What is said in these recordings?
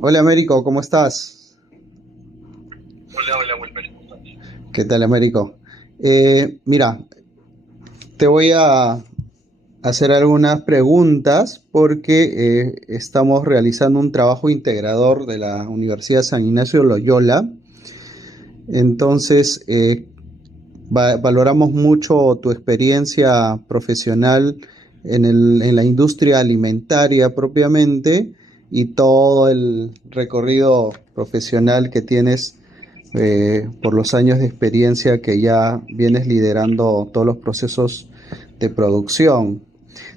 Hola Américo, ¿cómo estás? Hola, hola, Wilmer. ¿Qué tal Américo? Mira, te voy a hacer algunas preguntas porque estamos realizando un trabajo integrador de la Universidad San Ignacio de Loyola. Entonces, valoramos mucho tu experiencia profesional en la industria alimentaria propiamente y todo el recorrido profesional que tienes por los años de experiencia que ya vienes liderando todos los procesos de producción.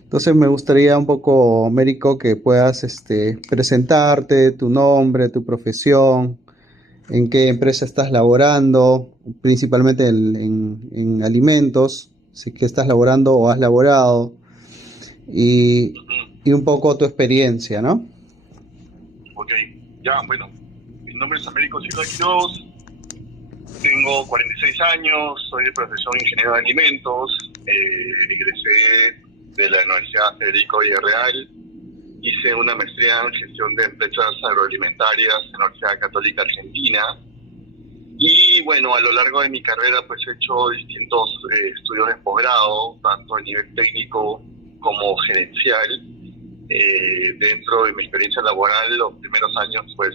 Entonces me gustaría un poco, Américo, que puedas presentarte, tu nombre, tu profesión, en qué empresa estás laborando, principalmente en alimentos, si que estás laborando o has laborado, y, Ujú. y un poco tu experiencia, ¿no? Ok, ya, bueno, mi nombre es Américo Silva Quiroz, tengo 46 años, soy de profesión ingeniero de alimentos, egresé de la Universidad Federico Villarreal, hice una maestría en gestión de empresas agroalimentarias en la Universidad Católica Argentina y bueno, a lo largo de mi carrera pues he hecho distintos estudios de posgrado, tanto a nivel técnico como gerencial. Dentro de mi experiencia laboral, los primeros años, pues,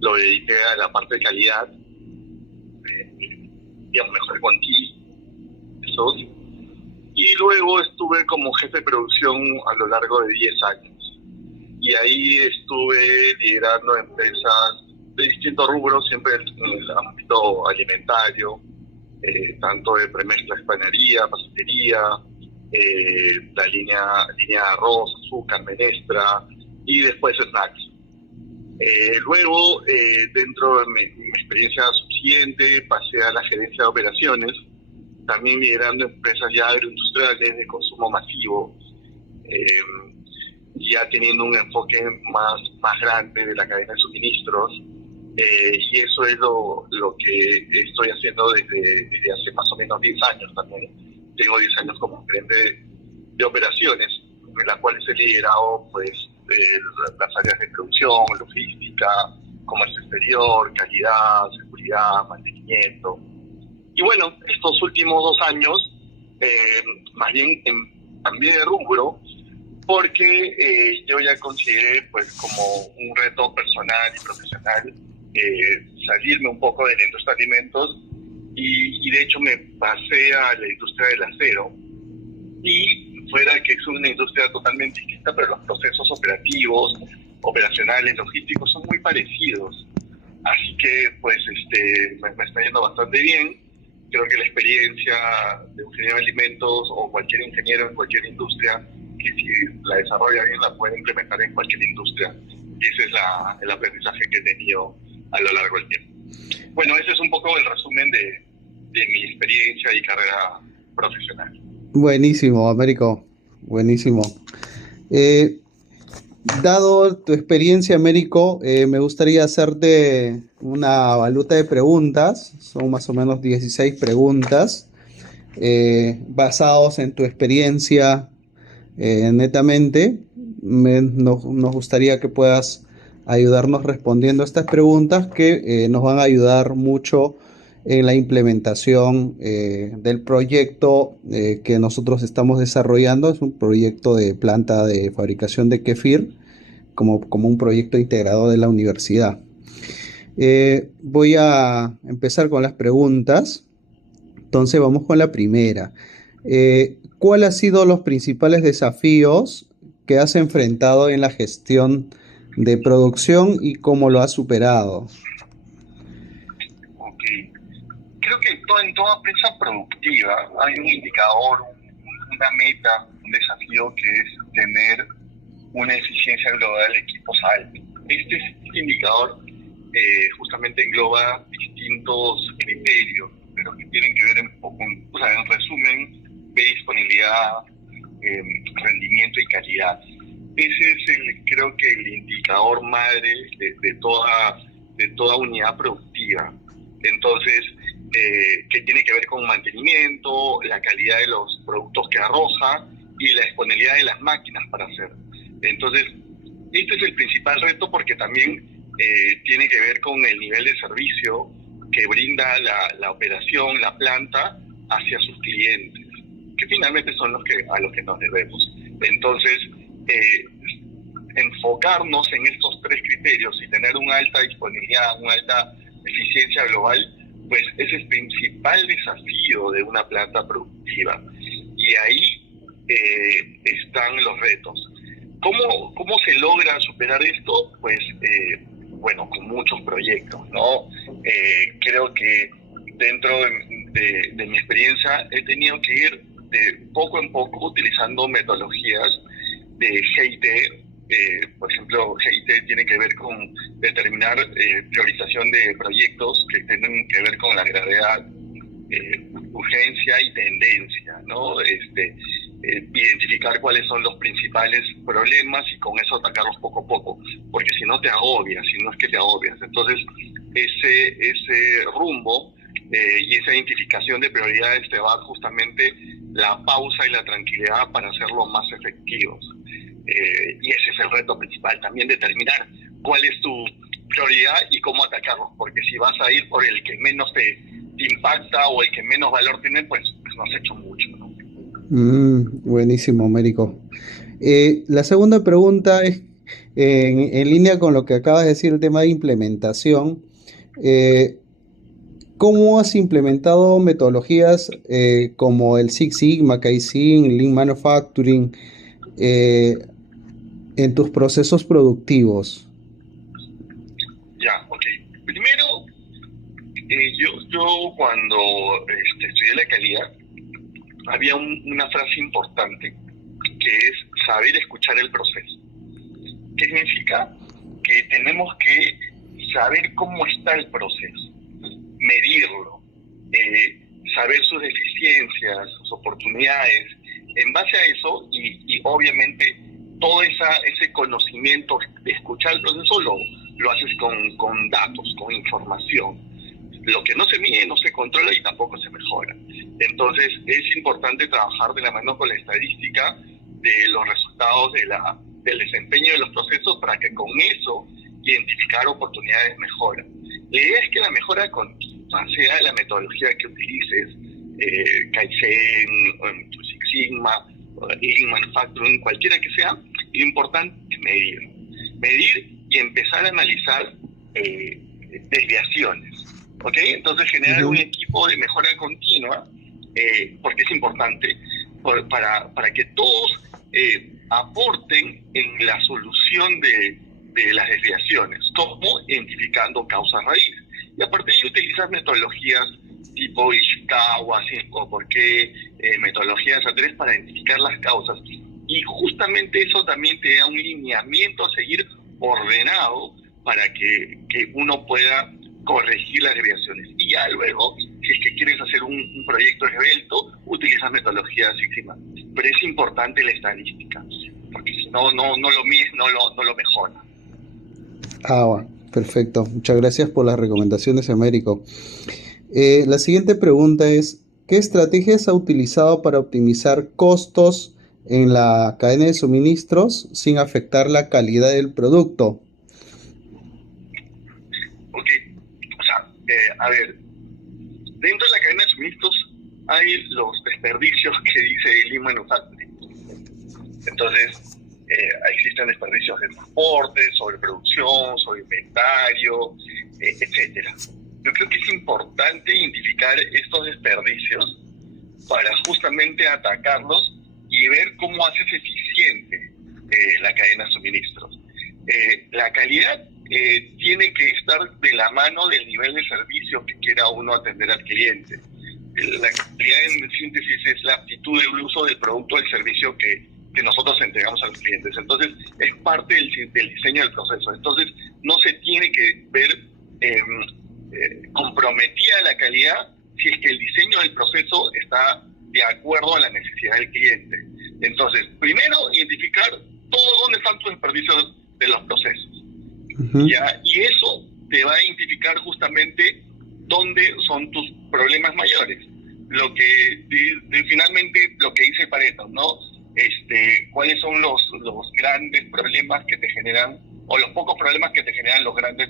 lo dediqué a la parte de calidad, digamos, mejor contigo, esos. Y luego estuve como jefe de producción a lo largo de 10 años. Y ahí estuve liderando empresas de distintos rubros, siempre en el ámbito alimentario, tanto de premezclas, panería, pastelería, línea de arroz, azúcar, menestra y después snacks. Luego, dentro de mi experiencia subsiguiente, pasé a la gerencia de operaciones, también liderando empresas ya agroindustriales de consumo masivo, eh, ya teniendo un enfoque más grande de la cadena de suministros. Y eso es lo que estoy haciendo desde hace más o menos 10 años también. Tengo 10 años como gerente de operaciones, en las cuales he liderado pues, las áreas de producción, logística, comercio exterior, calidad, seguridad, mantenimiento. Y bueno, estos últimos 2 años, más bien cambié de rubro porque yo ya consideré pues como un reto personal y profesional salirme un poco de la industria de alimentos y de hecho me pasé a la industria del acero y fuera que es una industria totalmente distinta, pero los procesos operativos, operacionales, logísticos son muy parecidos. Así que pues me está yendo bastante bien. Creo que la experiencia de un ingeniero de alimentos o cualquier ingeniero en cualquier industria, que si la desarrolla bien la puede implementar en cualquier industria. Y ese es el aprendizaje que he tenido a lo largo del tiempo. Bueno, ese es un poco el resumen de mi experiencia y carrera profesional. Buenísimo, Américo, buenísimo. Eh, Dado tu experiencia, Américo, me gustaría hacerte una baluta de preguntas. Son más o menos 16 preguntas basados en tu experiencia netamente. Nos gustaría que puedas ayudarnos respondiendo a estas preguntas que nos van a ayudar mucho en la implementación del proyecto que nosotros estamos desarrollando. Es un proyecto de planta de fabricación de kefir como un proyecto integrado de la universidad. Voy a empezar con las preguntas. Entonces vamos con la primera. ¿Cuál ha sido los principales desafíos que has enfrentado en la gestión de producción y cómo lo has superado? Ok. Creo que en toda empresa productiva hay un indicador, una meta, un desafío que es tener una eficiencia global de equipos alta. Este indicador justamente engloba distintos criterios, pero que tienen que ver o sea, en resumen, de disponibilidad, rendimiento y calidad. Ese es creo que el indicador madre de toda unidad productiva. Entonces, que tiene que ver con mantenimiento, la calidad de los productos que arroja y la disponibilidad de las máquinas para hacer. Entonces, Este es el principal reto porque también tiene que ver con el nivel de servicio que brinda la operación, la planta, hacia sus clientes, que finalmente son a los que nos debemos. Entonces, enfocarnos en estos tres criterios y tener una alta disponibilidad, una alta eficiencia global, pues es el principal desafío de una planta productiva. Y ahí están los retos. ¿Cómo se logra superar esto? Pues, bueno, con muchos proyectos, ¿no? Creo que dentro de mi experiencia he tenido que ir de poco en poco utilizando metodologías de GIT. Por ejemplo, GIT tiene que ver con determinar priorización de proyectos que tienen que ver con la gravedad, urgencia y tendencia, ¿no? Identificar cuáles son los principales problemas y con eso atacarlos poco a poco, porque si no te agobias, si no es que te agobias. Entonces, ese rumbo y esa identificación de prioridades te va a dar justamente la pausa y la tranquilidad para hacerlo más efectivos. Y ese es el reto principal, también determinar cuál es tu prioridad y cómo atacarlo, porque si vas a ir por el que menos te impacta o el que menos valor tiene, pues no has hecho mucho, ¿no? Buenísimo, Américo. La segunda pregunta es, en línea con lo que acabas de decir, el tema de implementación. ¿Cómo has implementado metodologías como el Six Sigma, Kaizen, Lean Manufacturing en tus procesos productivos? Ya, ok. Primero, yo cuando estudié la calidad, había una frase importante que es saber escuchar el proceso. ¿Qué significa? Que tenemos que saber cómo está el proceso, medirlo, saber sus deficiencias, sus oportunidades. En base a eso, y obviamente todo ese conocimiento de escuchar el proceso lo haces con datos, con información. Lo que no se mide no se controla y tampoco se mejora. Entonces es importante trabajar de la mano con la estadística de los resultados del desempeño de los procesos para que con eso identificar oportunidades de mejora. La idea es que la mejora continua, sea la metodología que utilices, Kaizen, Six Sigma, Lean Manufacturing, cualquiera que sea, lo importante es medir y empezar a analizar desviaciones. ¿Ok? Entonces generar un equipo de mejora continua, porque es importante, para que todos aporten en la solución de las desviaciones, como identificando causas raíz. Y a partir de ahí utilizar metodologías tipo Ishikawa, 5x, metodologías A3 para identificar las causas. Y justamente eso también te da un lineamiento a seguir ordenado para que uno pueda corregir las desviaciones. Y ya luego, si es que quieres hacer un proyecto esbelto, utilizas metodología Six Sigma. Pero es importante la estadística, porque si no lo mides, no lo mejora. Bueno, perfecto. Muchas gracias por las recomendaciones, Américo. La siguiente pregunta es, ¿qué estrategias ha utilizado para optimizar costos en la cadena de suministros sin afectar la calidad del producto? Ok, o sea, a ver, dentro de la cadena de suministros hay los desperdicios que dice Lean Manufacturing. Entonces, existen desperdicios de transporte, sobreproducción, sobreinventario, etcétera. Yo creo que es importante identificar estos desperdicios para justamente atacarlos y ver cómo haces eficiente la cadena de suministros. La calidad tiene que estar de la mano del nivel de servicio que quiera uno atender al cliente. La calidad, en síntesis, es la aptitud del uso del producto o del servicio que nosotros entregamos a los clientes. Entonces, es parte del diseño del proceso. Entonces, no se tiene que ver comprometida la calidad si es que el diseño del proceso está de acuerdo a la necesidad del cliente. Entonces, primero, identificar dónde están tus desperdicios de los procesos. ¿Ya? Y eso te va a identificar justamente dónde son tus problemas mayores. Finalmente, lo que dice Pareto, ¿no? cuáles son los grandes problemas que te generan, o los pocos problemas que te generan los grandes,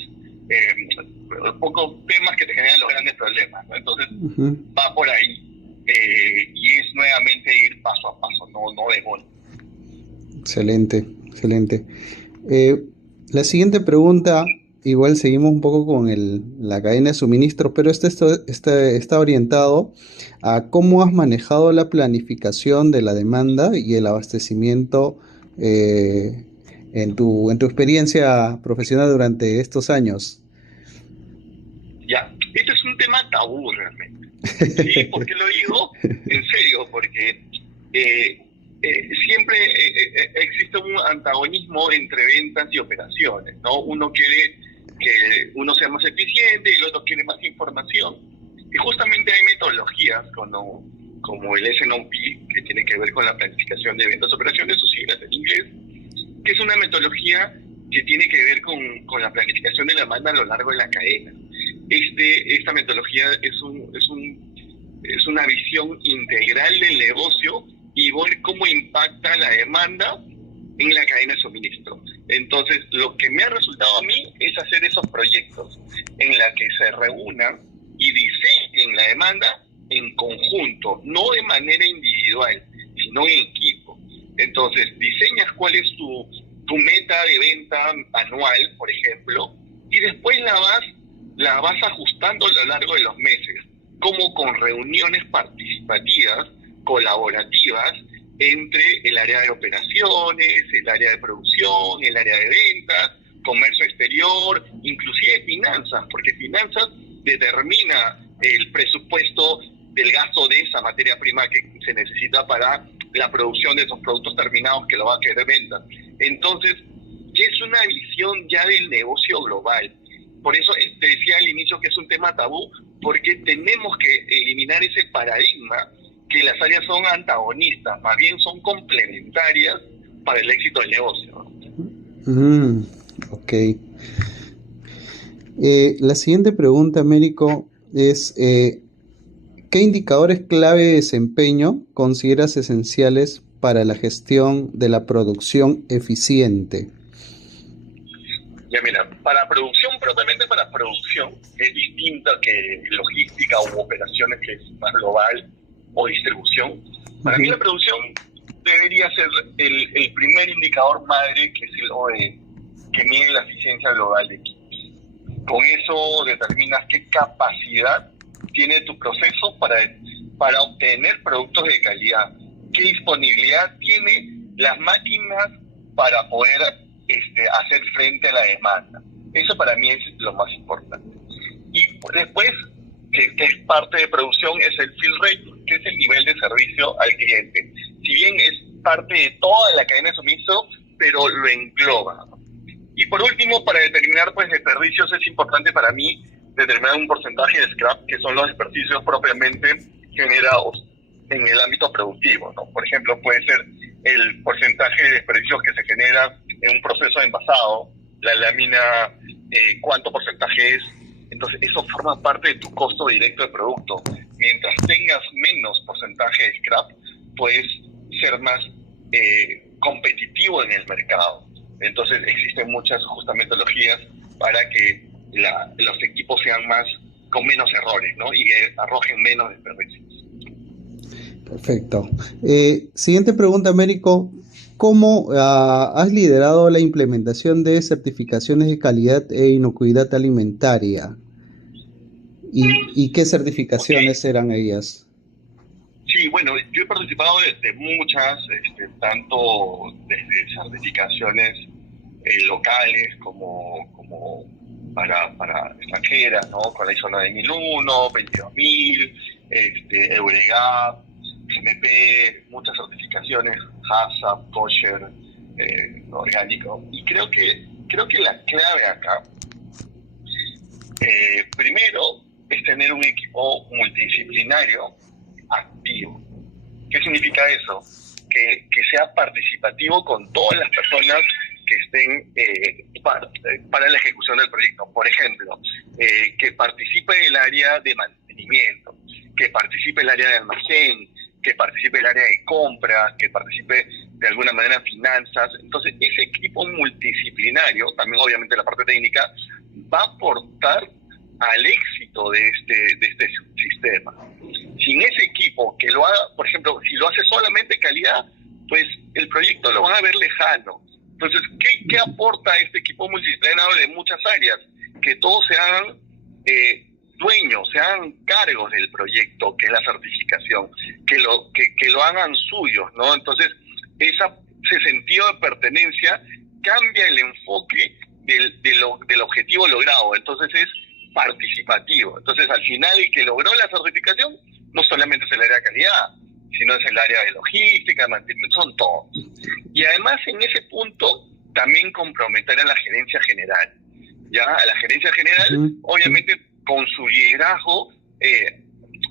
los pocos temas que te generan los grandes problemas, ¿no? Entonces, va por ahí. Y es nuevamente ir paso a paso, no de golpe. Excelente, excelente. La siguiente pregunta, igual seguimos un poco con la cadena de suministro, pero está orientado a cómo has manejado la planificación de la demanda y el abastecimiento en tu experiencia profesional durante estos años. Ya, este es un tema tabú realmente. ¿Sí? ¿Por qué lo digo? En serio, porque siempre existe un antagonismo entre ventas y operaciones, ¿no? Uno quiere que uno sea más eficiente y el otro quiere más información. Y justamente hay metodologías como el SNOP, que tiene que ver con la planificación de ventas y operaciones, sus siglas en inglés, que es una metodología que tiene que ver con la planificación de la demanda a lo largo de la cadena. Esta metodología es una visión integral del negocio y ver cómo impacta la demanda en la cadena de suministro. Entonces, lo que me ha resultado a mí es hacer esos proyectos en la que se reúnan y diseñen la demanda en conjunto, no de manera individual, sino en equipo. Entonces, diseñas cuál es tu meta de venta anual, por ejemplo, y después la vas ajustando a lo largo de los meses, como con reuniones participativas, colaborativas, entre el área de operaciones, el área de producción, el área de ventas, comercio exterior, inclusive finanzas, porque finanzas determina el presupuesto del gasto de esa materia prima que se necesita para la producción de esos productos terminados que lo va a querer venta. Entonces, ya es una visión ya del negocio global. Por eso te decía al inicio que es un tema tabú, porque tenemos que eliminar ese paradigma que las áreas son antagonistas, más bien son complementarias para el éxito del negocio. Ok. La siguiente pregunta, Américo, es ¿qué indicadores clave de desempeño consideras esenciales para la gestión de la producción eficiente? Ya mira, para producción, propiamente para producción, es distinta que logística u operaciones, que es más global, o distribución. Para mí la producción debería ser el primer indicador madre, que es el OE, que mide la eficiencia global de equipos. Con eso determinas qué capacidad tiene tu proceso para obtener productos de calidad, qué disponibilidad tiene las máquinas para poder hacer frente a la demanda. Eso para mí es lo más importante. Y después, que es parte de producción, es el fill rate, que es el nivel de servicio al cliente. Si bien es parte de toda la cadena de suministro, pero lo engloba. Y por último, para determinar desperdicios, es importante para mí determinar un porcentaje de scrap, que son los desperdicios propiamente generados en el ámbito productivo, ¿no? Por ejemplo, puede ser el porcentaje de desperdicios que se genera en un proceso de envasado, la lámina, cuánto porcentaje es. Entonces, eso forma parte de tu costo directo de producto. Mientras tengas menos porcentaje de scrap, puedes ser más competitivo en el mercado. Entonces, existen muchas metodologías para que los equipos sean con menos errores, ¿no? Y arrojen menos desperdicios. Perfecto. Siguiente pregunta, Américo. ¿Cómo has liderado la implementación de certificaciones de calidad e inocuidad alimentaria? ¿Y qué certificaciones eran ellas? Sí, bueno, yo he participado de muchas, tanto desde certificaciones locales como para extranjeras, ¿no? Con la ISO 9001, 22000, Euregap, GMP, muchas certificaciones, HACCP, kosher, orgánico. Y creo que la clave acá, primero, es tener un equipo multidisciplinario activo. ¿Qué significa eso? Que sea participativo con todas las personas que estén para la ejecución del proyecto. Por ejemplo, que participe el área de mantenimiento, que participe el área de almacén, que participe el área de compras, que participe de alguna manera en finanzas. Entonces, ese equipo multidisciplinario, también obviamente la parte técnica, va a aportar al éxito de este sistema. Sin ese equipo que lo haga, por ejemplo, si lo hace solamente calidad, pues el proyecto lo van a ver lejano. Entonces, ¿qué aporta este equipo multidisciplinario de muchas áreas? Que todos se hagan dueños, se hagan cargos del proyecto, que es la certificación, que lo hagan suyos, ¿no? Entonces, ese sentido de pertenencia cambia el enfoque del objetivo logrado. Entonces, es participativo. Entonces, al final, el que logró la certificación no solamente es el área de calidad, sino es el área de logística, mantenimiento, son todos. Y además, en ese punto, también comprometer a la gerencia general. Ya, a la gerencia general, obviamente, con su liderazgo,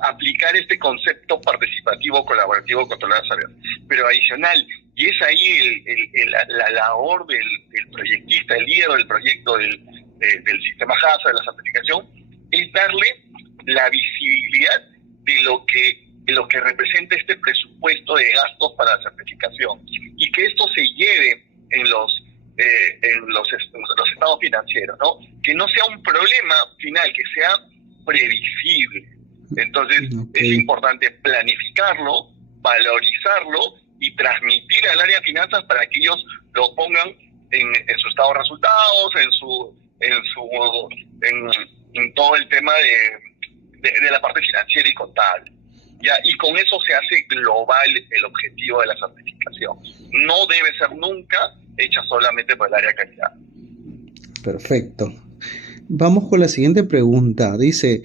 aplicar este concepto participativo, colaborativo, controlar las áreas. Pero adicional, y es ahí la labor del proyectista, el líder del proyecto, del sistema HACCP, de la certificación, es darle la visibilidad de lo que representa este presupuesto de gastos para la certificación, y que esto se lleve en los estados financieros, ¿no? Que no sea un problema final, que sea previsible. Entonces, es importante planificarlo, valorizarlo y transmitir al área de finanzas para que ellos lo pongan en su estado de resultados, en todo el tema de la parte financiera y contable. ¿Ya? Y con eso se hace global el objetivo de la certificación. No debe ser nunca hecha solamente por el área de calidad. Perfecto. Vamos con la siguiente pregunta. Dice,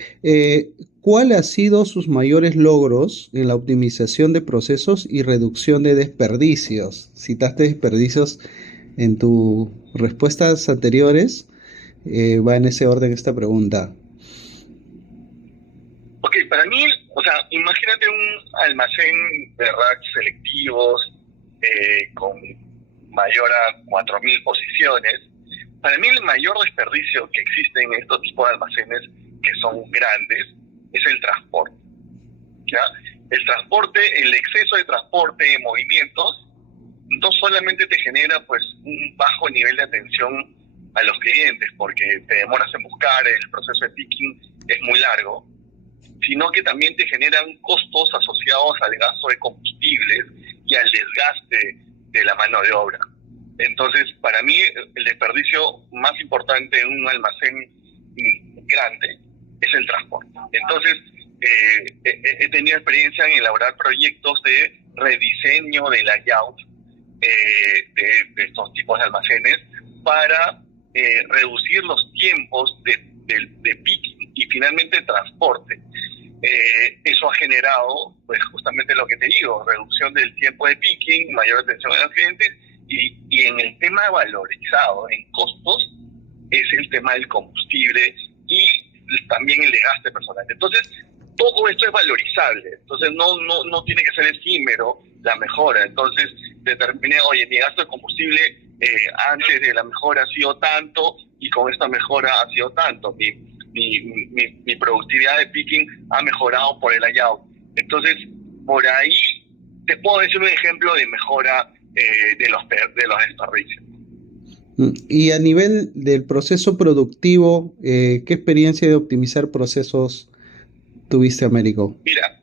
¿cuál ha sido sus mayores logros en la optimización de procesos y reducción de desperdicios? Citaste desperdicios en tus respuestas anteriores. Va en ese orden esta pregunta. Ok, para mí, o sea, imagínate un almacén de racks selectivos con mayor a 4.000 posiciones. Para mí el mayor desperdicio que existe en estos tipos de almacenes que son grandes es el transporte. ¿Ya? El transporte, el exceso de transporte, de movimientos, no solamente te genera pues un bajo nivel de atención a los clientes, porque te demoras en buscar, el proceso de picking es muy largo, sino que también te generan costos asociados al gasto de combustibles y al desgaste de la mano de obra. Entonces, para mí, el desperdicio más importante en un almacén grande es el transporte. Entonces, he tenido experiencia en elaborar proyectos de rediseño de layout de estos tipos de almacenes para reducir los tiempos de picking y finalmente transporte. Eso ha generado, pues justamente lo que te digo, reducción del tiempo de picking, mayor atención a los clientes y en el tema valorizado, en costos, es el tema del combustible y también el desgaste personal. Entonces, todo esto es valorizable, entonces no tiene que ser efímero la mejora. Entonces, determiné, oye, mi gasto de combustible antes de la mejora ha sido tanto y con esta mejora ha sido tanto. Mi productividad de picking ha mejorado por el layout. Entonces, por ahí te puedo decir un ejemplo de mejora de los desperdicios. Y a nivel del proceso productivo, ¿qué experiencia de optimizar procesos tuviste, Américo? Mira,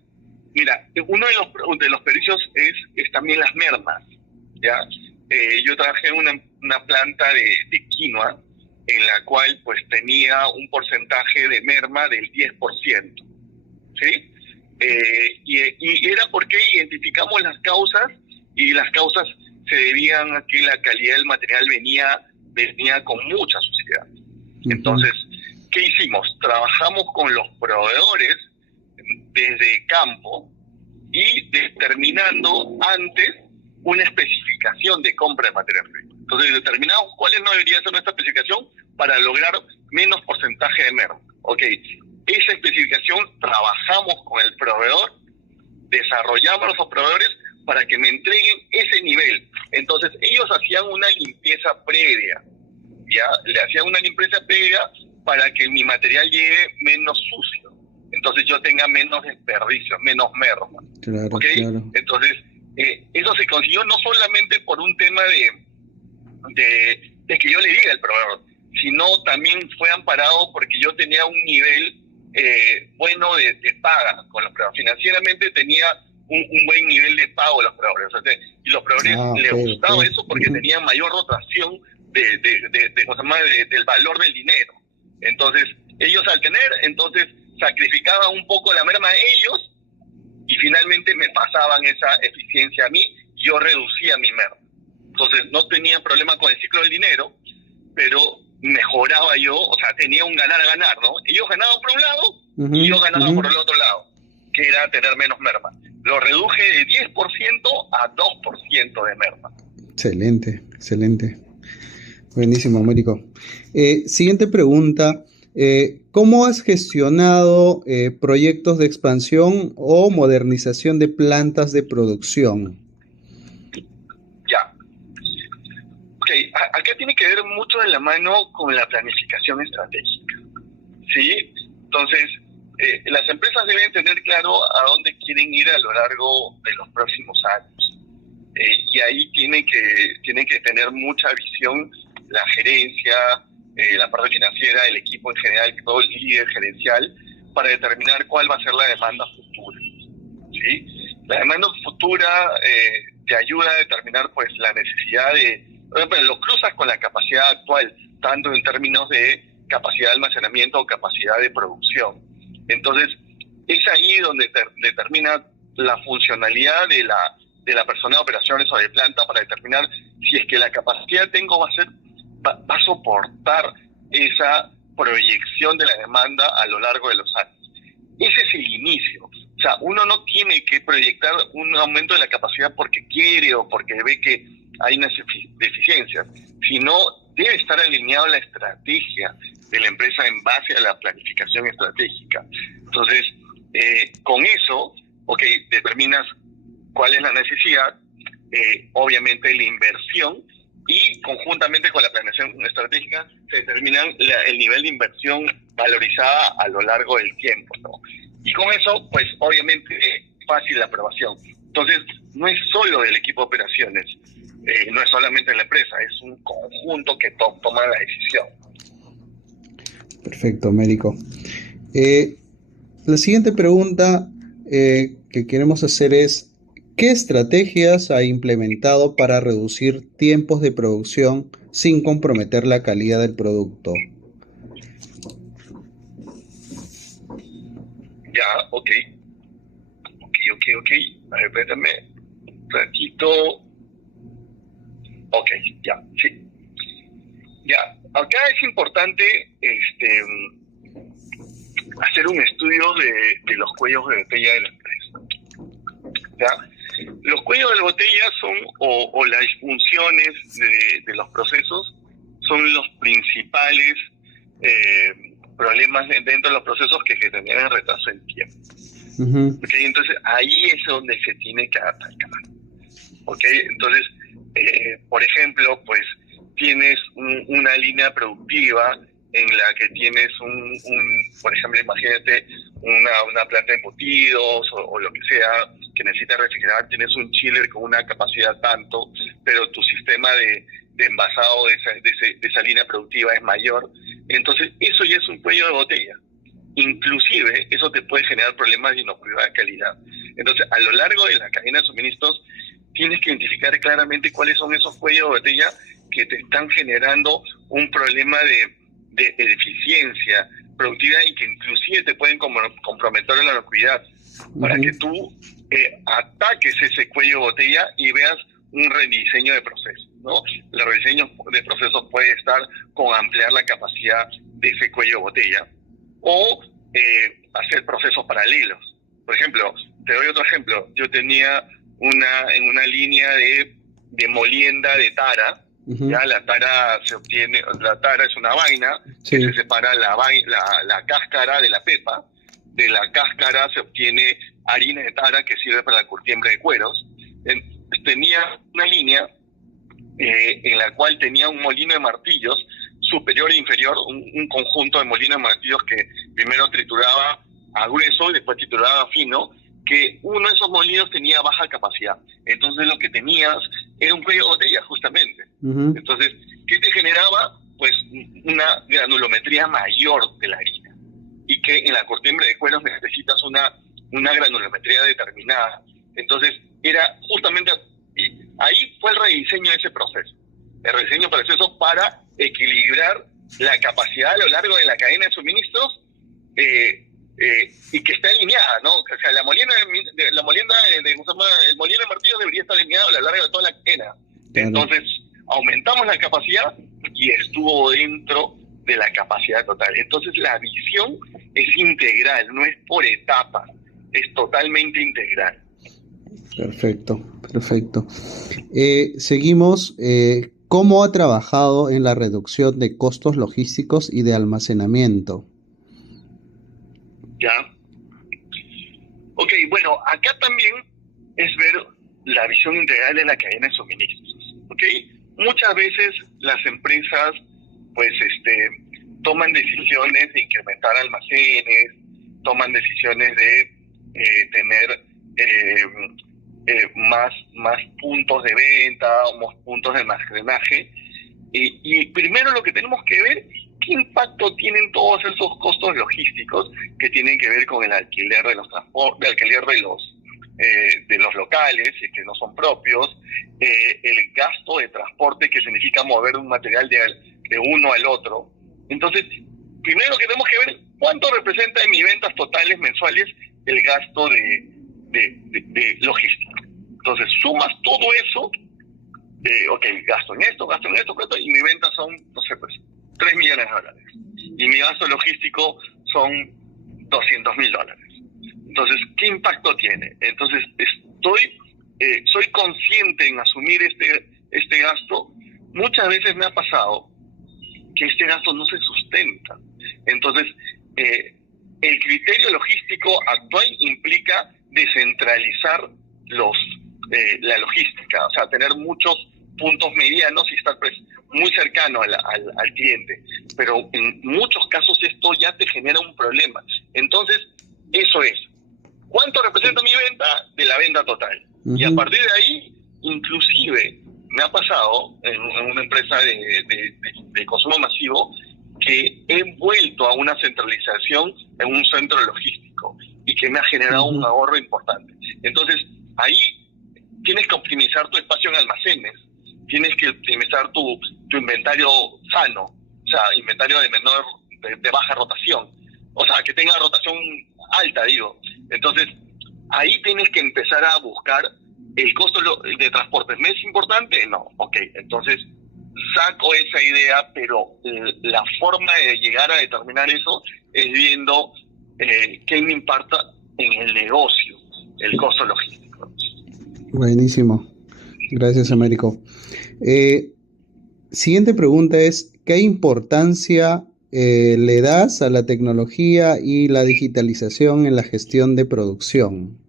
uno de los desperdicios es también las mermas, ¿ya? Yo trabajé en una planta de quinoa en la cual pues tenía un porcentaje de merma del 10%, ¿sí? Y era porque identificamos las causas, y las causas se debían a que la calidad del material venía con mucha suciedad. Entonces, ¿qué hicimos? Trabajamos con los proveedores desde campo y determinando antes una especificación de compra de material primo. Entonces, determinamos cuáles no debería ser nuestra especificación para lograr menos porcentaje de merma. Ok, esa especificación trabajamos con el proveedor, desarrollamos a los proveedores para que me entreguen ese nivel. Entonces, ellos hacían una limpieza previa, ¿ya? Le hacían una limpieza previa para que mi material llegue menos sucio. Entonces, yo tenga menos desperdicio, menos merma. Claro, ¿Ok? claro. Entonces, eso se consiguió no solamente por un tema de que yo le diga al proveedor, sino también fue amparado porque yo tenía un nivel bueno de paga con los proveedores. Financieramente tenía un buen nivel de pago a los proveedores. O sea, y los proveedores Ok, les ok. gustaba eso porque tenían mayor rotación del valor del dinero. Entonces, ellos al tener, entonces sacrificaban un poco la merma de ellos y finalmente me pasaban esa eficiencia a mí, yo reducía mi merma. Entonces no tenía problema con el ciclo del dinero, pero mejoraba yo, o sea, tenía un ganar-ganar, ¿no? Ellos ganaban por un lado y yo ganaba por el otro lado, que era tener menos merma. Lo reduje de 10% a 2% de merma. Excelente, excelente. Buenísimo, Américo. Siguiente pregunta. ¿Cómo has gestionado proyectos de expansión o modernización de plantas de producción? Ya. Ok, acá tiene que ver mucho de la mano con la planificación estratégica, ¿sí? Entonces, las empresas deben tener claro a dónde quieren ir a lo largo de los próximos años. Y ahí tienen que tener mucha visión la gerencia, la parte financiera, el equipo en general, todo el líder gerencial, para determinar cuál va a ser la demanda futura, ¿sí? La demanda futura te ayuda a determinar pues la necesidad lo cruzas con la capacidad actual, tanto en términos de capacidad de almacenamiento o capacidad de producción. Entonces, es ahí donde determina la funcionalidad de la persona de operaciones o de planta para determinar si es que la capacidad que tengo va a soportar esa proyección de la demanda a lo largo de los años. Ese es el inicio. O sea, uno no tiene que proyectar un aumento de la capacidad porque quiere o porque ve que hay unas deficiencias, sino debe estar alineado a la estrategia de la empresa en base a la planificación estratégica. Entonces, con eso, determinas cuál es la necesidad, obviamente la inversión, y conjuntamente con la planeación estratégica se determinan el nivel de inversión valorizada a lo largo del tiempo, ¿no? Y con eso, pues obviamente fácil la aprobación. Entonces, no es solo del equipo de operaciones, no es solamente la empresa, es un conjunto que toma la decisión. Perfecto, Américo. La siguiente pregunta que queremos hacer es, ¿qué estrategias ha implementado para reducir tiempos de producción sin comprometer la calidad del producto? Ya, ok. A ver, espérame un ratito. Ok, ya, sí. Ya, acá es importante hacer un estudio de los cuellos de botella de la empresa. ¿Ya? Los cuellos de la botella son, o las disfunciones de los procesos, son los principales problemas dentro de los procesos que generan retraso en tiempo. ¿Okay? Entonces, ahí es donde se tiene que atacar. ¿Okay? Entonces, por ejemplo, pues tienes una línea productiva en la que tienes por ejemplo, imagínate una planta de embutidos o lo que sea que necesita refrigerar, tienes un chiller con una capacidad tanto, pero tu sistema de envasado de esa línea productiva es mayor. Entonces, eso ya es un cuello de botella. Inclusive, eso te puede generar problemas de inocuidad de calidad. Entonces, a lo largo de la cadena de suministros, tienes que identificar claramente cuáles son esos cuellos de botella que te están generando un problema de deficiencia productiva y que inclusive te pueden comprometer la inocuidad, para que tú ataques ese cuello de botella y veas un rediseño de procesos, ¿no? El rediseño de procesos puede estar con ampliar la capacidad de ese cuello de botella o hacer procesos paralelos. Por ejemplo, te doy otro ejemplo. Yo tenía en una línea de molienda de tara. Ya la tara es una vaina que se separa la cáscara de la pepa. De la cáscara se obtiene harina de tara que sirve para la curtiembre de cueros. Tenía una línea en la cual tenía un molino de martillos superior e inferior, un conjunto de molinos de martillos que primero trituraba a grueso y después trituraba a fino, que uno de esos molinos tenía baja capacidad. Entonces lo que tenías era un cuello de botella, justamente. Ujú. Entonces, ¿qué te generaba? Pues una granulometría mayor de la harina. Y que en la cortembre de cueros necesitas una granulometría determinada. Entonces, era justamente ahí fue el rediseño de ese proceso. El rediseño del proceso para equilibrar la capacidad a lo largo de la cadena de suministros y que esté alineada, ¿no? O sea, el molino de martillo debería estar alineado a lo largo de toda la cadena. Claro. Entonces, aumentamos la capacidad y estuvo dentro de la capacidad total. Entonces, la visión es integral, no es por etapas, es totalmente integral. Perfecto, perfecto. Seguimos. ¿Cómo ha trabajado en la reducción de costos logísticos y de almacenamiento? ¿Ya? Ok, bueno, acá también es ver la visión integral de la cadena de suministros. ¿Ok? Muchas veces las empresas, pues, toman decisiones de incrementar almacenes, toman decisiones de tener más puntos de venta, más puntos de almacenaje. Y primero lo que tenemos que ver, ¿qué impacto tienen todos esos costos logísticos que tienen que ver con el alquiler de los transportes, el alquiler de los locales, si es que no son propios, el gasto de transporte que significa mover un material de uno al otro? Entonces, primero que tenemos que ver cuánto representa en mis ventas totales mensuales el gasto de logística. Entonces, sumas todo eso, ok, gasto en esto, y mi venta son, no sé, pues, $3 millones. Y mi gasto logístico son $200,000. Entonces, ¿qué impacto tiene? Entonces, soy consciente en asumir este gasto. Muchas veces me ha pasado que este gasto no se sustenta. Entonces, el criterio logístico actual implica descentralizar la logística, o sea, tener muchos puntos medianos y estar, pues, muy cercano al cliente. Pero en muchos casos esto ya te genera un problema. Entonces, eso es. ¿Cuánto representa mi venta? De la venta total. Uh-huh. Y a partir de ahí, inclusive, me ha pasado en una empresa de consumo masivo que he vuelto a una centralización en un centro logístico y que me ha generado un ahorro importante. Entonces, ahí tienes que optimizar tu espacio en almacenes, tienes que optimizar tu inventario sano, o sea, inventario de baja rotación, o sea, que tenga rotación alta, digo. Entonces, ahí tienes que empezar a buscar el costo de transporte. ¿Me es importante? No. Ok, entonces saco esa idea, pero la forma de llegar a determinar eso es viendo qué me impacta en el negocio, el costo logístico. Buenísimo. Gracias, Américo. Siguiente pregunta es, ¿qué importancia le das a la tecnología y la digitalización en la gestión de producción?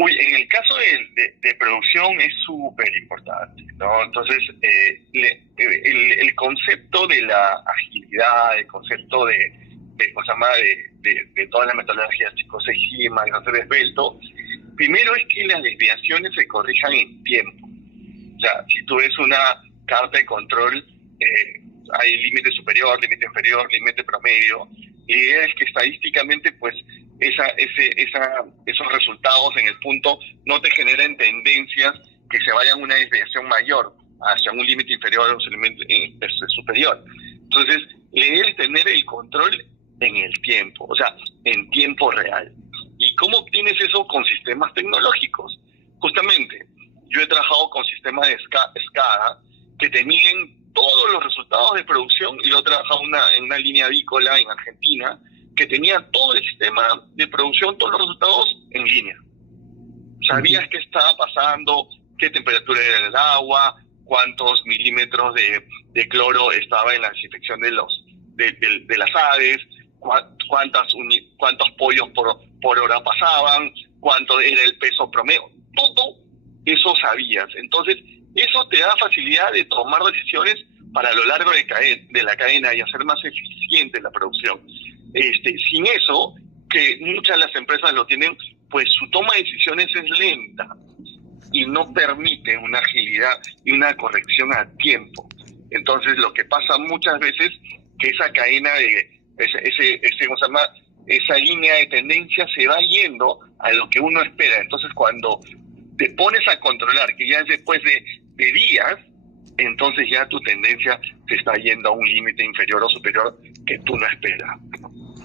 Uy, en el caso de producción es súper importante, ¿no? Entonces, el concepto de la agilidad, el concepto de todas las metodologías Chico Sigma, el concepto de esbelto, primero es que las desviaciones se corrijan en tiempo. O sea, si tú ves una carta de control, hay límite superior, límite inferior, límite promedio. La idea es que estadísticamente, pues, esos resultados en el punto no te generen tendencias que se vayan a una desviación mayor hacia un límite inferior o un límite superior. Entonces, es tener el control en el tiempo, o sea, en tiempo real. ¿Y cómo obtienes eso? Con sistemas tecnológicos. Justamente, yo he trabajado con sistemas de SCADA que te miden todos los resultados de producción, y yo he trabajado en una línea avícola en Argentina que tenía todo el sistema de producción, todos los resultados en línea. Sabías qué estaba pasando, qué temperatura era el agua, cuántos milímetros de cloro estaba en la desinfección de las aves, cuántos pollos por hora pasaban, cuánto era el peso promedio. Todo eso sabías. Entonces, eso te da facilidad de tomar decisiones para lo largo de la cadena y hacer más eficiente la producción. Sin eso, que muchas de las empresas lo tienen, pues su toma de decisiones es lenta y no permite una agilidad y una corrección a tiempo. Entonces lo que pasa muchas veces que esa cadena de ¿cómo se llama? Esa línea de tendencia se va yendo a lo que uno espera. Entonces cuando te pones a controlar, que ya es después de días, entonces ya tu tendencia se está yendo a un límite inferior o superior que tú no esperas.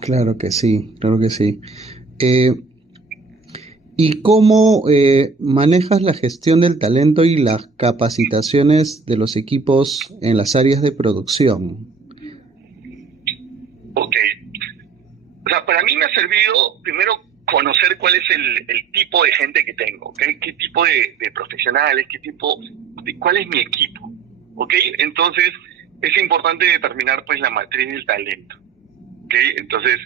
Claro que sí, claro que sí. ¿Y cómo manejas la gestión del talento y las capacitaciones de los equipos en las áreas de producción? Ok. O sea, para mí me ha servido primero conocer cuál es el tipo de gente que tengo, ¿okay? Qué tipo de profesionales, cuál es mi equipo, ¿ok? Entonces, es importante determinar pues la matriz del talento, ¿ok? Entonces,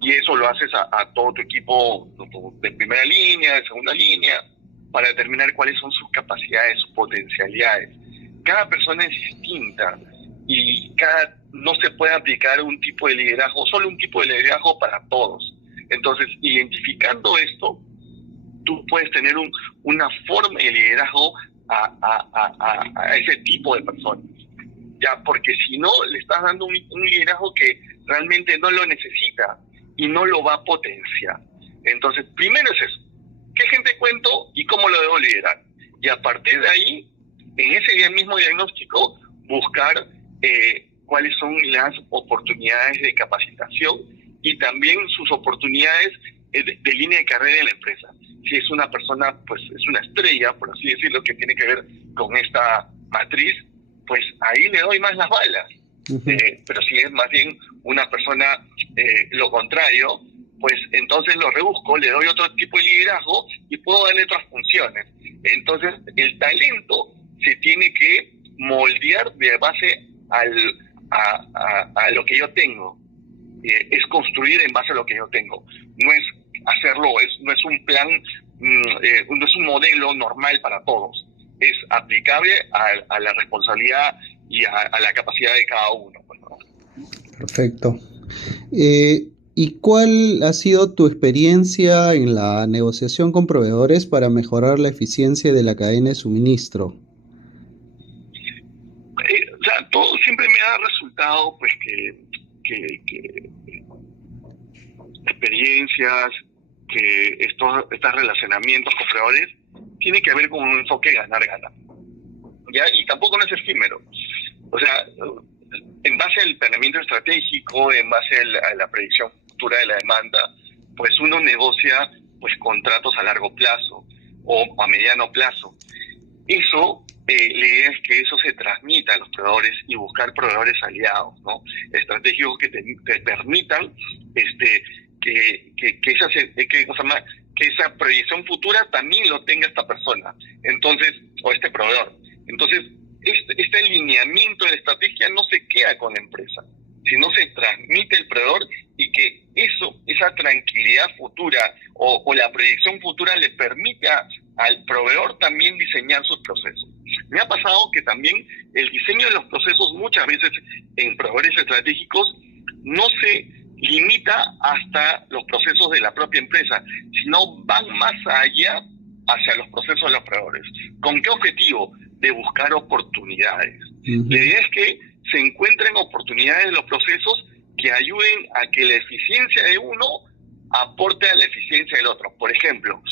y eso lo haces a todo tu equipo de primera línea, de segunda línea, para determinar cuáles son sus capacidades, sus potencialidades. Cada persona es distinta y no se puede aplicar un tipo de liderazgo, solo un tipo de liderazgo para todos. Entonces, identificando esto, tú puedes tener una forma de liderazgo a ese tipo de personas. Ya, porque si no, le estás dando un liderazgo que realmente no lo necesita y no lo va a potenciar. Entonces, primero es eso. ¿Qué gente cuento y cómo lo debo liderar? Y a partir de ahí, en ese mismo diagnóstico, buscar cuáles son las oportunidades de capacitación y también sus oportunidades de línea de carrera de la empresa. Si es una persona, pues es una estrella, por así decirlo, que tiene que ver con esta matriz, pues ahí le doy más las balas. Uh-huh. Pero si es más bien una persona lo contrario, pues entonces lo rebusco, le doy otro tipo de liderazgo y puedo darle otras funciones. Entonces el talento se tiene que moldear de base a lo que yo tengo. Es construir en base a lo que yo tengo. No es hacerlo, no es un plan, no es un modelo normal para todos. Es aplicable a la responsabilidad y a la capacidad de cada uno. Perfecto. ¿Y cuál ha sido tu experiencia en la negociación con proveedores para mejorar la eficiencia de la cadena de suministro? O sea, todo siempre me ha resultado pues que experiencias, que estos relacionamientos con proveedores tiene que ver con un enfoque de ganar-ganar. ¿Ya? Y tampoco no es efímero. O sea, en base al planeamiento estratégico, en base a la predicción futura de la demanda, pues uno negocia pues contratos a largo plazo o a mediano plazo. Eso, la idea es que eso se transmita a los proveedores y buscar proveedores aliados, ¿no? Estratégicos que te permitan que esa proyección futura también lo tenga esta persona, entonces, o este proveedor. Entonces, este alineamiento de la estrategia no se queda con la empresa, sino se transmite al proveedor y que esa tranquilidad futura o la proyección futura le permite al proveedor también diseñar sus procesos. Me ha pasado que también el diseño de los procesos muchas veces en proveedores estratégicos no se limita hasta los procesos de la propia empresa, sino van más allá hacia los procesos de los proveedores. ¿Con qué objetivo? De buscar oportunidades. Uh-huh. La idea es que se encuentren oportunidades en los procesos que ayuden a que la eficiencia de uno aporte a la eficiencia del otro. Por ejemplo,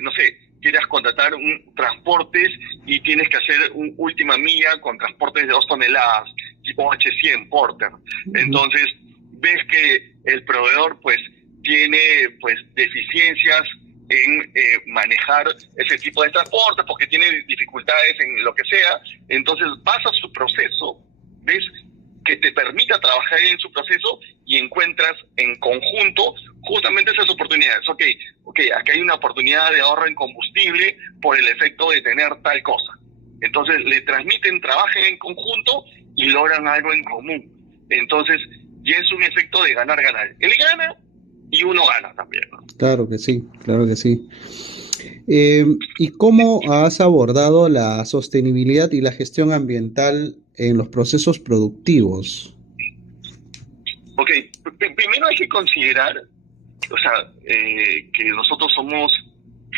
no sé, quieras contratar transportes y tienes que hacer un última milla con transportes de 2 toneladas, tipo H100 Porter. Uh-huh. Entonces, ves que el proveedor pues tiene pues deficiencias en manejar ese tipo de transporte porque tiene dificultades en lo que sea, entonces vas a su proceso, ves que te permita trabajar en su proceso y encuentras en conjunto justamente esas oportunidades. Ok, acá hay una oportunidad de ahorro en combustible por el efecto de tener tal cosa. Entonces le transmiten, trabajen en conjunto y logran algo en común. Entonces ya es un efecto de ganar-ganar. Él gana y uno gana también, ¿no? Claro que sí, claro que sí. ¿Y cómo has abordado la sostenibilidad y la gestión ambiental en los procesos productivos? Ok, Primero hay que considerar, o sea, que nosotros somos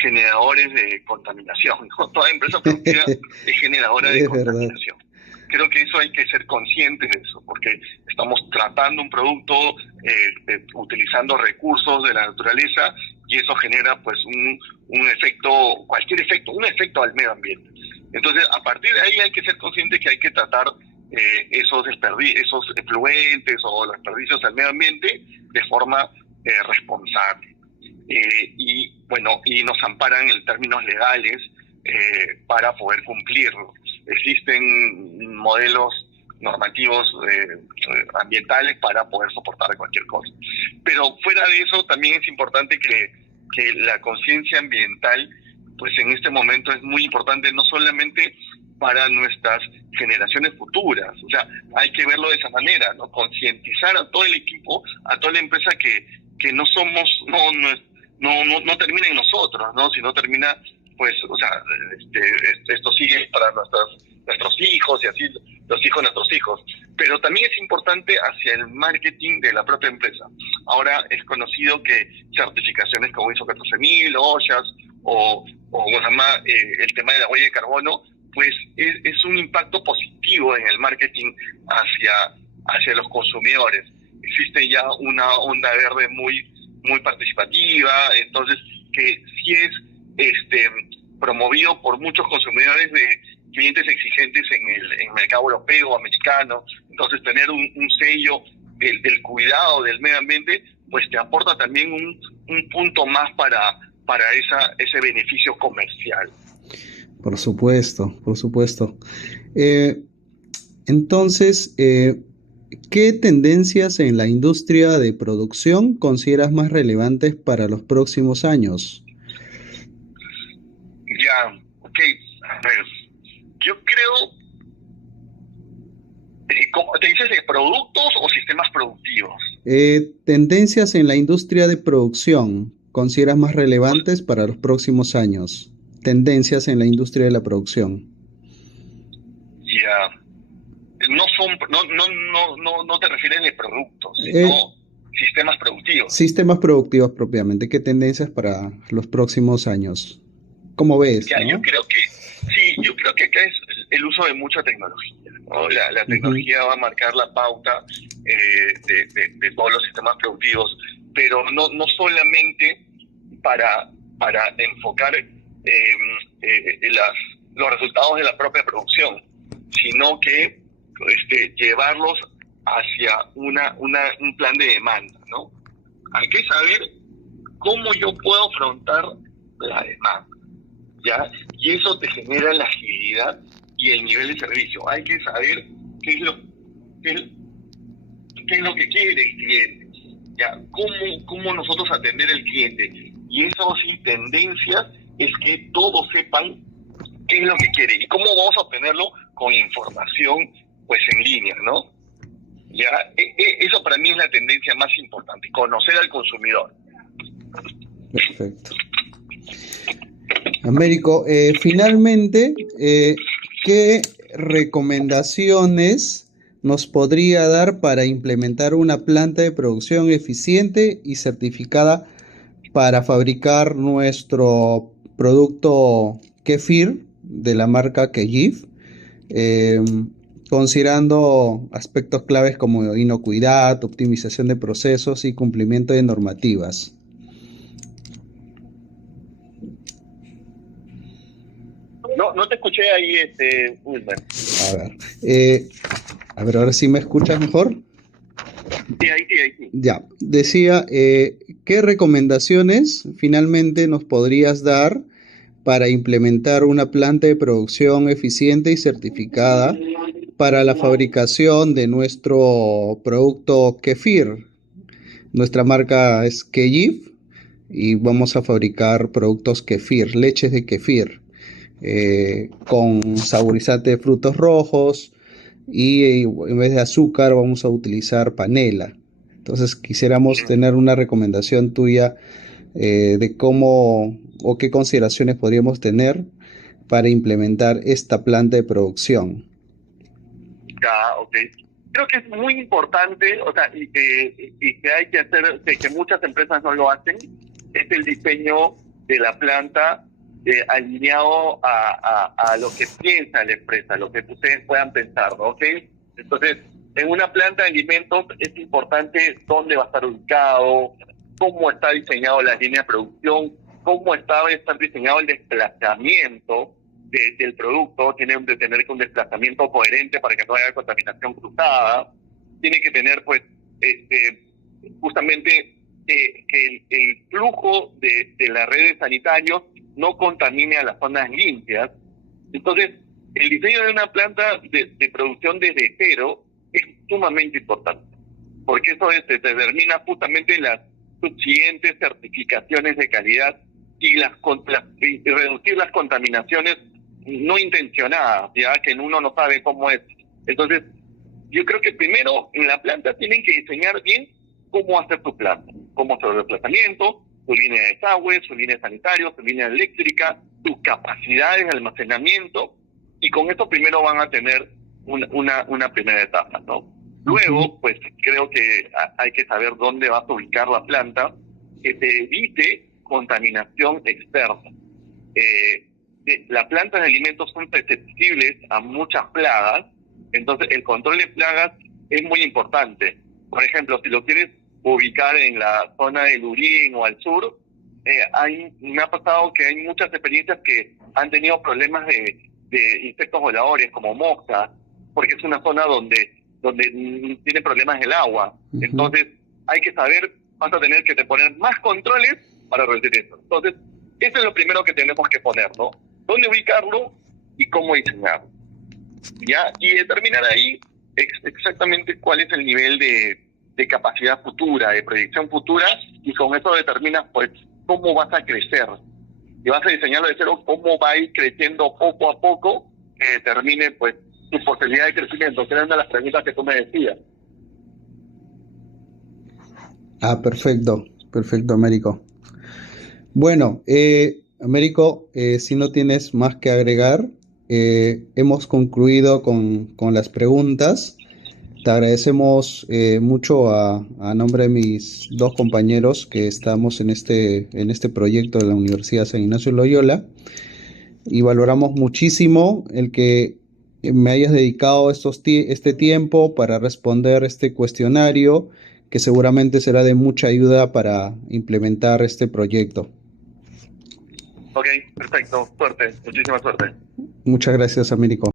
generadores de contaminación, ¿no? Toda empresa productiva es generadora de Es verdad. contaminación. Creo que eso hay que ser conscientes de eso, porque estamos tratando un producto utilizando recursos de la naturaleza y eso genera pues un efecto, cualquier efecto, un efecto al medio ambiente. Entonces, a partir de ahí hay que ser consciente que hay que tratar esos efluentes o los desperdicios al medio ambiente de forma responsable. Y bueno, y nos amparan en términos legales para poder cumplirlo. Existen modelos normativos ambientales para poder soportar cualquier cosa. Pero fuera de eso también es importante que la conciencia ambiental pues en este momento es muy importante, no solamente para nuestras generaciones futuras, o sea, hay que verlo de esa manera, ¿no? Concientizar a todo el equipo, a toda la empresa que no somos, no termina en nosotros, ¿no? Sino termina, pues, o sea, esto sigue para nuestros hijos y así los hijos de nuestros hijos. Pero también es importante hacia el marketing de la propia empresa. Ahora es conocido que certificaciones como ISO 14000, OSHAS o el tema de la huella de carbono, pues es un impacto positivo en el marketing hacia los consumidores. Existe ya una onda verde muy participativa, entonces que sí es promovido por muchos consumidores de clientes exigentes en el mercado europeo o americano. Entonces tener un sello del cuidado del medio ambiente pues te aporta también un punto más para ese beneficio comercial. Por supuesto, por supuesto. Entonces, ¿qué tendencias en la industria de producción consideras más relevantes para los próximos años? Ya, ok. A ver, yo creo, ¿cómo te dices de productos o sistemas productivos? Tendencias en la industria de producción consideras más relevantes para los próximos años. Tendencias en la industria de la producción. Ya. No te refieres de productos, sino sistemas productivos. Sistemas productivos propiamente. ¿Qué tendencias para los próximos años? ¿Cómo ves? Ya, ¿no? yo creo que acá es el uso de mucha tecnología, ¿no? La tecnología va a marcar la pauta de todos los sistemas productivos, pero no solamente para enfocar los resultados de la propia producción, sino que llevarlos hacia un plan de demanda, ¿no? Hay que saber cómo yo puedo afrontar la demanda, ¿ya? Y eso te genera la agilidad y el nivel de servicio. Hay que saber qué es lo que quiere el cliente, ¿ya? Cómo nosotros atender al cliente. Y eso sin tendencias es que todos sepan qué es lo que quiere y cómo vamos a obtenerlo con información pues en línea, ¿no? Ya, eso para mí es la tendencia más importante, conocer al consumidor. Perfecto. Américo, finalmente, ¿qué recomendaciones nos podría dar para implementar una planta de producción eficiente y certificada para fabricar nuestro producto kefir de la marca Keyif, considerando aspectos claves como inocuidad, optimización de procesos y cumplimiento de normativas? No te escuché ahí, Wilmer. A ver, ahora sí me escuchas mejor. Sí, ahí sí. Ya, decía, ¿qué recomendaciones finalmente nos podrías dar para implementar una planta de producción eficiente y certificada para la fabricación de nuestro producto kefir? Nuestra marca es Keyif y vamos a fabricar productos kefir, leches de kefir, con saborizante de frutos rojos y en vez de azúcar vamos a utilizar panela. Entonces quisiéramos tener una recomendación tuya de cómo o qué consideraciones podríamos tener para implementar esta planta de producción. Ya, ok. creo que es muy importante, o sea, y que hay que hacer, que muchas empresas no lo hacen, es el diseño de la planta alineado a lo que piensa la empresa, lo que ustedes puedan pensar, ¿no? ¿Ok? Entonces, en una planta de alimentos es importante dónde va a estar ubicado, cómo está diseñado la línea de producción, cómo está diseñado el desplazamiento del producto. Tiene que tener un desplazamiento coherente para que no haya contaminación cruzada. Tiene que tener, pues, justamente que el flujo de la red de sanitarios no contamine a las zonas limpias. Entonces, el diseño de una planta de producción desde cero es sumamente importante, porque eso se determina justamente las subsiguientes certificaciones de calidad y reducir las contaminaciones no intencionadas, ya que uno no sabe cómo es. Entonces, yo creo que primero en la planta tienen que diseñar bien cómo hacer su planta, cómo hacer el desplazamiento, su línea de desagüe, su línea de sanitario, su línea eléctrica, sus capacidades de almacenamiento, y con esto primero van a tener una primera etapa, ¿no? Luego, pues creo que hay que saber dónde vas a ubicar la planta, que se evite contaminación externa. Las plantas de alimentos son susceptibles a muchas plagas, entonces el control de plagas es muy importante. Por ejemplo, si lo quieres ubicar en la zona de Lurín o al sur, me ha pasado que hay muchas experiencias que han tenido problemas de insectos voladores como moscas, porque es una zona donde tiene problemas el agua. Entonces hay que saber, vas a tener que poner más controles para reducir eso. Entonces, eso es lo primero que tenemos que poner, ¿no? ¿Dónde ubicarlo y cómo diseñarlo? ¿Ya? Y determinar ahí exactamente cuál es el nivel de capacidad futura, de proyección futura, y con eso determinas, pues, cómo vas a crecer. Y vas a diseñarlo de cero, cómo va a ir creciendo poco a poco, que determine, pues, tu posibilidad de crecimiento, que era una de las preguntas que tú me decías. Perfecto, Américo. Bueno, Américo, si no tienes más que agregar, hemos concluido con las preguntas. Te agradecemos mucho a nombre de mis dos compañeros que estamos en este proyecto de la Universidad San Ignacio Loyola, y valoramos muchísimo el que me hayas dedicado este tiempo para responder este cuestionario, que seguramente será de mucha ayuda para implementar este proyecto. Ok, perfecto. Suerte. Muchísima suerte. Muchas gracias, Américo.